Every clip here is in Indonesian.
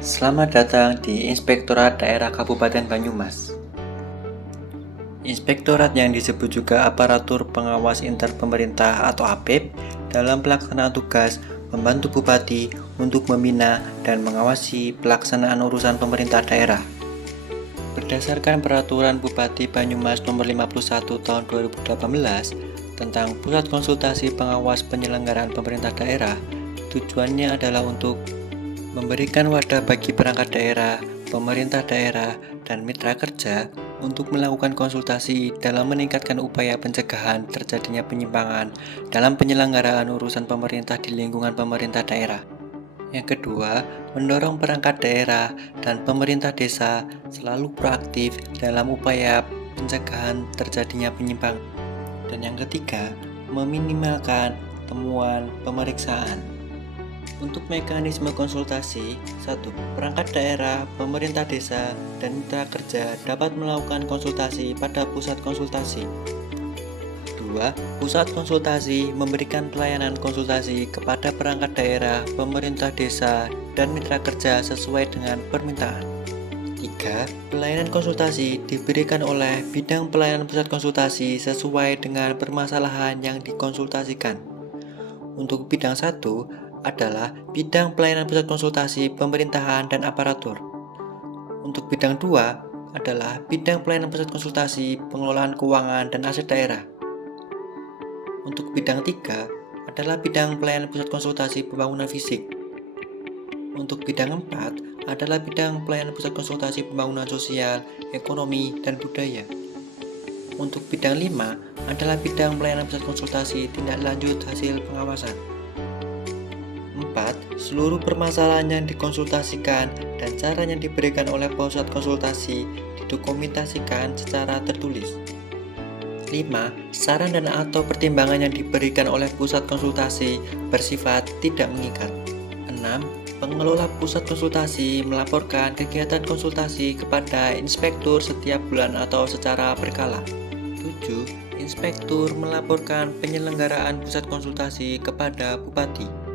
Selamat datang di Inspektorat Daerah Kabupaten Banyumas. Inspektorat yang disebut juga Aparatur Pengawas Inter Pemerintah atau APIP dalam pelaksanaan tugas membantu Bupati untuk membina dan mengawasi pelaksanaan urusan pemerintah daerah. Berdasarkan Peraturan Bupati Banyumas Nomor 51 Tahun 2018 tentang Pusat Konsultasi Pengawas Penyelenggaraan Pemerintah Daerah, tujuannya adalah untuk memberikan wadah bagi perangkat daerah, pemerintah daerah, dan mitra kerja untuk melakukan konsultasi dalam meningkatkan upaya pencegahan terjadinya penyimpangan dalam penyelenggaraan urusan pemerintah di lingkungan pemerintah daerah. Yang kedua, mendorong perangkat daerah dan pemerintah desa selalu proaktif dalam upaya pencegahan terjadinya penyimpangan. Dan yang ketiga, meminimalkan temuan pemeriksaan. Untuk mekanisme konsultasi, 1. Perangkat daerah, pemerintah desa, dan mitra kerja dapat melakukan konsultasi pada pusat konsultasi. 2. Pusat konsultasi memberikan pelayanan konsultasi kepada perangkat daerah, pemerintah desa, dan mitra kerja sesuai dengan permintaan. 3. Pelayanan konsultasi diberikan oleh bidang pelayanan pusat konsultasi sesuai dengan permasalahan yang dikonsultasikan. Untuk bidang 1, adalah bidang pelayanan pusat konsultasi pemerintahan dan aparatur. Untuk bidang 2 adalah bidang pelayanan pusat konsultasi pengelolaan keuangan dan aset daerah. Untuk bidang 3 adalah bidang pelayanan pusat konsultasi pembangunan fisik. Untuk bidang 4 adalah bidang pelayanan pusat konsultasi pembangunan sosial, ekonomi, dan budaya. Untuk bidang 5 adalah bidang pelayanan pusat konsultasi tindak lanjut hasil pengawasan. 4. Seluruh permasalahan yang dikonsultasikan dan caranya diberikan oleh pusat konsultasi didokumentasikan secara tertulis. 5. Saran dan atau pertimbangan yang diberikan oleh pusat konsultasi bersifat tidak mengikat. 6. Pengelola pusat konsultasi melaporkan kegiatan konsultasi kepada inspektur setiap bulan atau secara berkala. 7. Inspektur melaporkan penyelenggaraan pusat konsultasi kepada Bupati.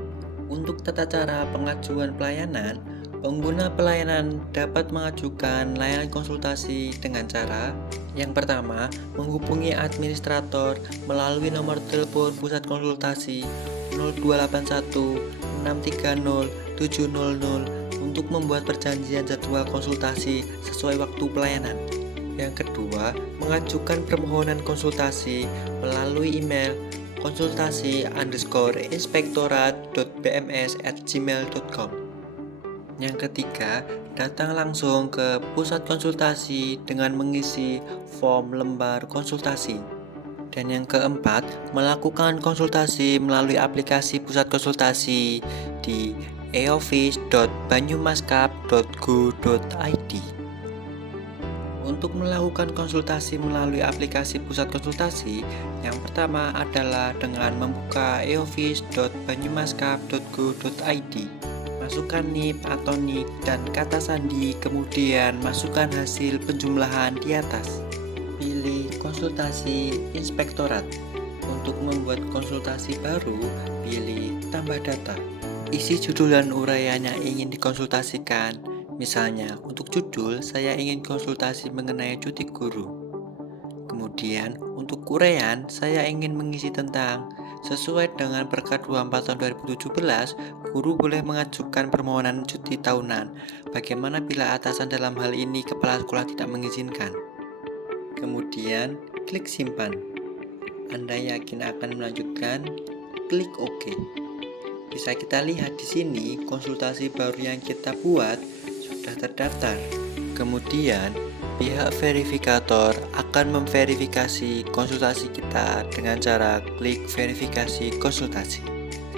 Untuk tata cara pengajuan pelayanan, pengguna pelayanan dapat mengajukan layanan konsultasi dengan cara yang pertama, menghubungi administrator melalui nomor telepon pusat konsultasi 0281 630 700 untuk membuat perjanjian jadwal konsultasi sesuai waktu pelayanan. Yang kedua, mengajukan permohonan konsultasi melalui email konsultasi_inspektorat.bms@gmail.com. Yang ketiga, datang langsung ke pusat konsultasi dengan mengisi form lembar konsultasi. Dan yang keempat, melakukan konsultasi melalui aplikasi pusat konsultasi di eoffice.banyumaskap.go.id. Untuk melakukan konsultasi melalui aplikasi pusat konsultasi, yang pertama adalah dengan membuka eoffice.banyumaskap.go.id. Masukkan NIP atau NIK dan kata sandi, kemudian masukkan hasil penjumlahan di atas. Pilih konsultasi inspektorat. Untuk membuat konsultasi baru, pilih tambah data. Isi judul dan uraian yang ingin dikonsultasikan. Misalnya, untuk judul, saya ingin konsultasi mengenai cuti guru. Kemudian, untuk uraian, saya ingin mengisi tentang sesuai dengan Perkap 24 tahun 2017, guru boleh mengajukan permohonan cuti tahunan. Bagaimana bila atasan dalam hal ini kepala sekolah tidak mengizinkan? Kemudian, klik simpan. Anda yakin akan melanjutkan? Klik OK. Bisa kita lihat di sini, konsultasi baru yang kita buat sudah terdaftar. Kemudian, pihak verifikator akan memverifikasi konsultasi kita dengan cara klik verifikasi konsultasi.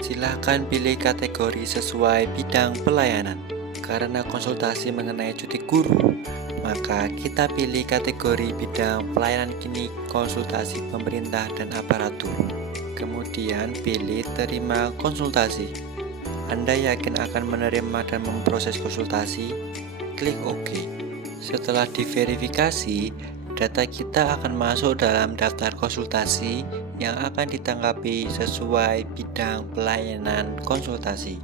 Silahkan pilih kategori sesuai bidang pelayanan. Karena konsultasi mengenai cuti guru, maka kita pilih kategori bidang pelayanan klinik konsultasi pemerintah dan aparatur. Kemudian pilih terima konsultasi. Anda yakin akan menerima dan memproses konsultasi? Klik OK. Setelah diverifikasi, data kita akan masuk dalam daftar konsultasi yang akan ditanggapi sesuai bidang pelayanan konsultasi.